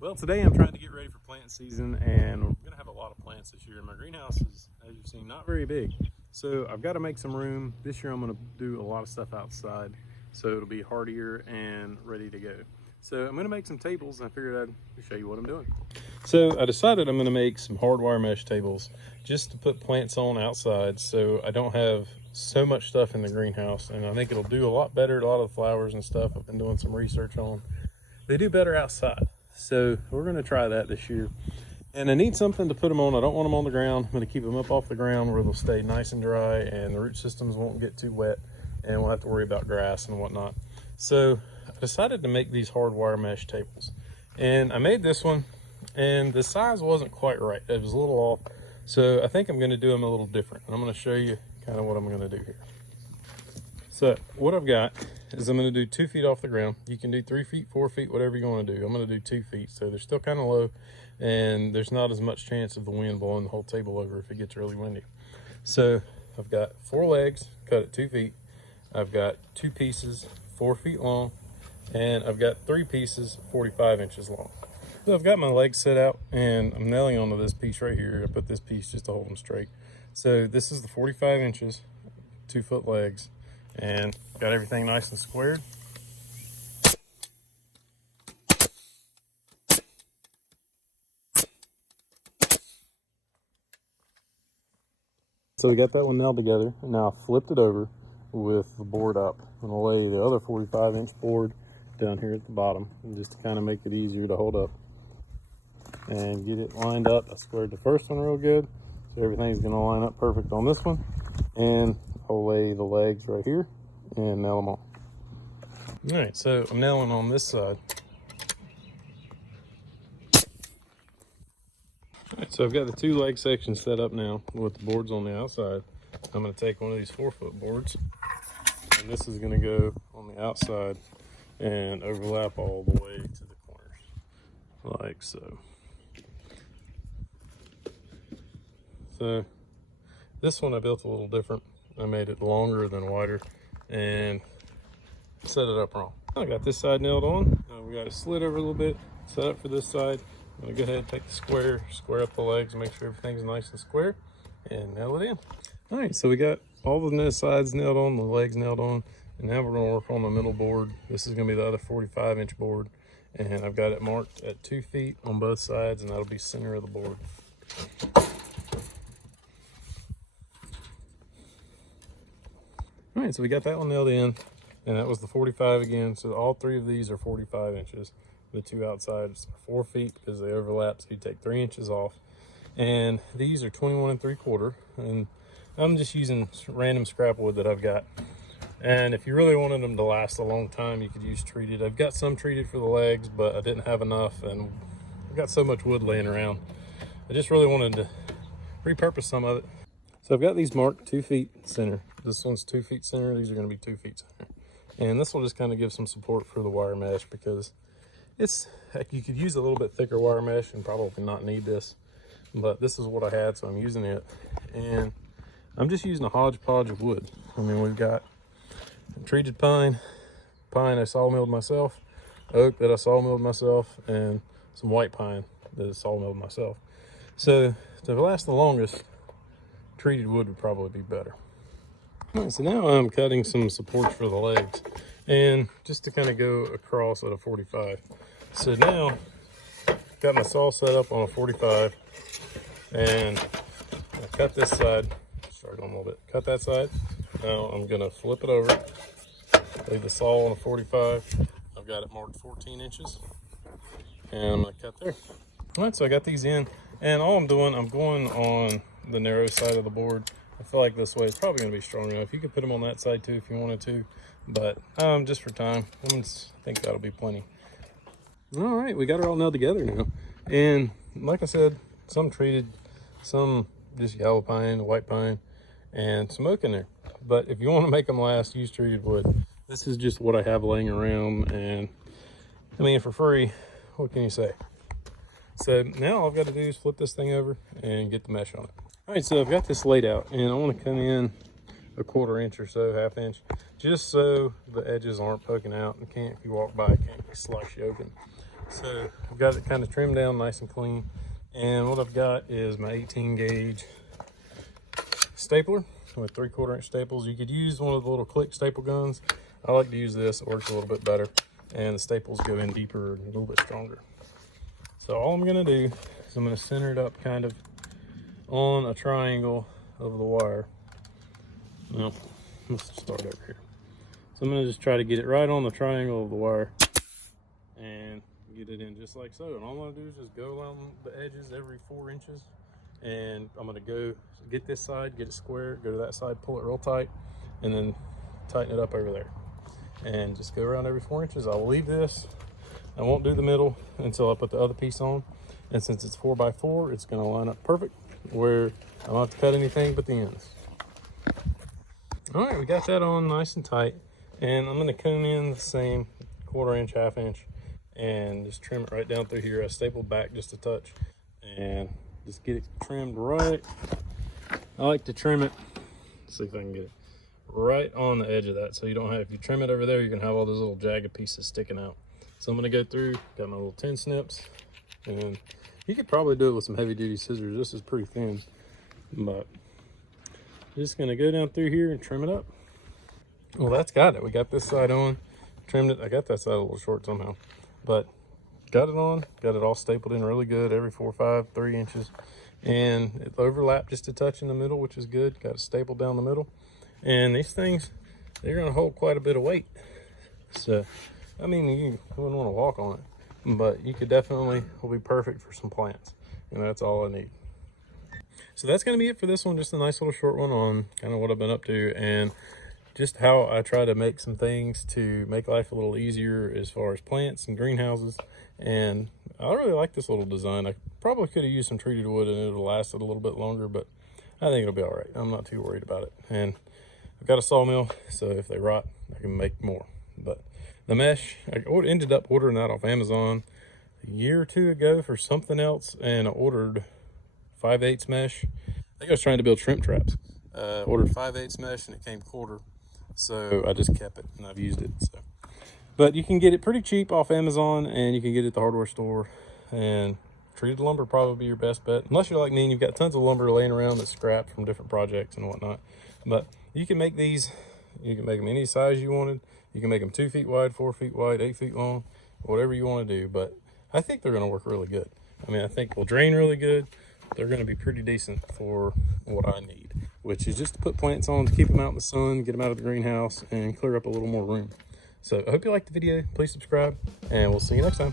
Well, today I'm trying to get ready for planting season, and we're gonna have a lot of plants this year. My greenhouse is, as you've seen, not very big. So I've got to make some room. This year I'm gonna do a lot of stuff outside, so it'll be hardier and ready to go. So I'm gonna make some tables, and I figured I'd show you what I'm doing. So I decided I'm gonna make some hardwire mesh tables just to put plants on outside, so I don't have so much stuff in the greenhouse, and I think it'll do a lot better. A lot of the flowers and stuff I've been doing some research on, they do better outside. So we're gonna try that this year. And I need something to put them on. I don't want them on the ground. I'm gonna keep them up off the ground where they'll stay nice and dry and the root systems won't get too wet and we'll have to worry about grass and whatnot. So I decided to make these hardwire mesh tables. And I made this one and the size wasn't quite right. It was a little off. So I think I'm gonna do them a little different. And I'm gonna show you kind of what I'm gonna do here. So what I've got is I'm gonna do 2 feet off the ground. You can do 3 feet, 4 feet, whatever you wanna do. I'm gonna do 2 feet. So they're still kind of low and there's not as much chance of the wind blowing the whole table over if it gets really windy. So I've got 4 legs cut at 2 feet. I've got 2 pieces, 4 feet long, and I've got 3 pieces, 45 inches long. So I've got my legs set out and I'm nailing onto this piece right here. I put this piece just to hold them straight. So this is the 45 inches, 2 foot legs, and got everything nice and squared. So we got that one nailed together, and now I flipped it over with the board up. I'm gonna lay the other 45-inch board down here at the bottom, just to kind of make it easier to hold up and get it lined up. I squared the first one real good, so everything's gonna line up perfect on this one, and I'll lay the legs right here and nail them on. All right, so I'm nailing on this side. All right, so I've got the 2 leg sections set up now with the boards on the outside. I'm gonna take one of these 4-foot boards, and this is gonna go on the outside and overlap all the way to the corners, like so. So this one I built a little different. I made it longer than wider and set it up wrong. I got this side nailed on. We got a slit over a little bit, set up for this side. I'm gonna go ahead and take the square up the legs, make sure everything's nice and square, and nail it in. All right, so we got all the sides nailed on, the legs nailed on, and now we're gonna work on the middle board. This is gonna be the other 45-inch board, and I've got it marked at 2 feet on both sides, and that'll be center of the board. All right, so we got that one nailed in, and that was the 45 again. So all 3 of these are 45 inches. The 2 outsides are 4 feet because they overlap, so you take 3 inches off. And these are 21 3/4, and I'm just using random scrap wood that I've got. And if you really wanted them to last a long time, you could use treated. I've got some treated for the legs, but I didn't have enough, and I've got so much wood laying around. I just really wanted to repurpose some of it. So I've got these marked 2 feet center. This one's 2 feet center. These are going to be 2 feet center. And this will just kind of give some support for the wire mesh, because it's, heck, you could use a little bit thicker wire mesh and probably not need this, but this is what I had, so I'm using it. And I'm just using a hodgepodge of wood. I mean, we've got treated pine I sawmilled myself, oak that I sawmilled myself, and some white pine that I sawmilled myself. So to last the longest, treated wood would probably be better. All right, so now I'm cutting some supports for the legs, and just to kind of go across at a 45. So now got my saw set up on a 45, and I cut this side, start on a little bit, cut that side. Now I'm gonna flip it over, leave the saw on a 45. I've got it marked 14 inches, and I'm gonna cut there. All right, so I got these in, and all I'm doing, I'm going on the narrow side of the board. I feel like this way is probably gonna be strong enough. You could put them on that side too if you wanted to, but just for time, I think that'll be plenty. All right, we got it all nailed together now. And like I said, some treated, some just yellow pine, white pine, and some oak in there. But if you want to make them last, use treated wood. This is just what I have laying around, and I mean, for free, what can you say? So now all I've got to do is flip this thing over and get the mesh on it. All right, so I've got this laid out, and I want to come in a 1/4 inch or so, 1/2 inch, just so the edges aren't poking out and if you walk by, it can't slice you open. So I've got it kind of trimmed down nice and clean. And what I've got is my 18 gauge stapler with 3/4 inch staples. You could use one of the little click staple guns. I like to use this, it works a little bit better. And the staples go in deeper and a little bit stronger. So all I'm gonna do is I'm gonna center it up kind of on a triangle of the wire. Well, let's start over here. So I'm gonna just try to get it right on the triangle of the wire and get it in just like so. And all I'm gonna do is just go along the edges every 4 inches. And I'm gonna go get this side, get it square, go to that side, pull it real tight, and then tighten it up over there. And just go around every 4 inches. I'll leave this. I won't do the middle until I put the other piece on. And since it's 4x4, it's gonna line up perfect where I don't have to cut anything but the ends. All right, we got that on nice and tight. And I'm gonna come in the same 1/4 inch, 1/2 inch, and just trim it right down through here. I stapled back just a touch and just get it trimmed right. I like to trim it, let's see if I can get it right on the edge of that, so you don't have, if you trim it over there, you're gonna have all those little jagged pieces sticking out. So I'm gonna go through, got my little 10 snips, and you could probably do it with some heavy duty scissors. This is pretty thin, but just gonna go down through here and trim it up. Well, that's got it. We got this side on, trimmed it. I got that side a little short somehow, but got it on, got it all stapled in really good, every 4, 5, 3 inches. And it overlapped just a touch in the middle, which is good. Got it stapled down the middle. And these things, they're gonna hold quite a bit of weight. So, I mean, you wouldn't wanna walk on it, but you could definitely, will be perfect for some plants. And that's all I need. So that's gonna be it for this one. Just a nice little short one on kind of what I've been up to and just how I try to make some things to make life a little easier as far as plants and greenhouses. And I really like this little design. I probably could have used some treated wood and it would have lasted a little bit longer, but I think it'll be all right. I'm not too worried about it. And I've got a sawmill, so if they rot, I can make more. But the mesh, I ended up ordering that off Amazon a year or 2 ago for something else, and I ordered 5/8 mesh. I think I was trying to build shrimp traps. Ordered 5/8 mesh and it came 1/4. So I just kept it and I've used it. So, but you can get it pretty cheap off Amazon, and you can get it at the hardware store. And treated lumber probably be your best bet, unless you're like me and you've got tons of lumber laying around that's scrapped from different projects and whatnot. But you can make these, you can make them any size you wanted. You can make them 2 feet wide, 4 feet wide, 8 feet long, whatever you want to do. But I think they're going to work really good. I mean, I think they'll drain really good. They're going to be pretty decent for what I need, which is just to put plants on to keep them out in the sun, get them out of the greenhouse, and clear up a little more room. So I hope you liked the video. Please subscribe, and we'll see you next time.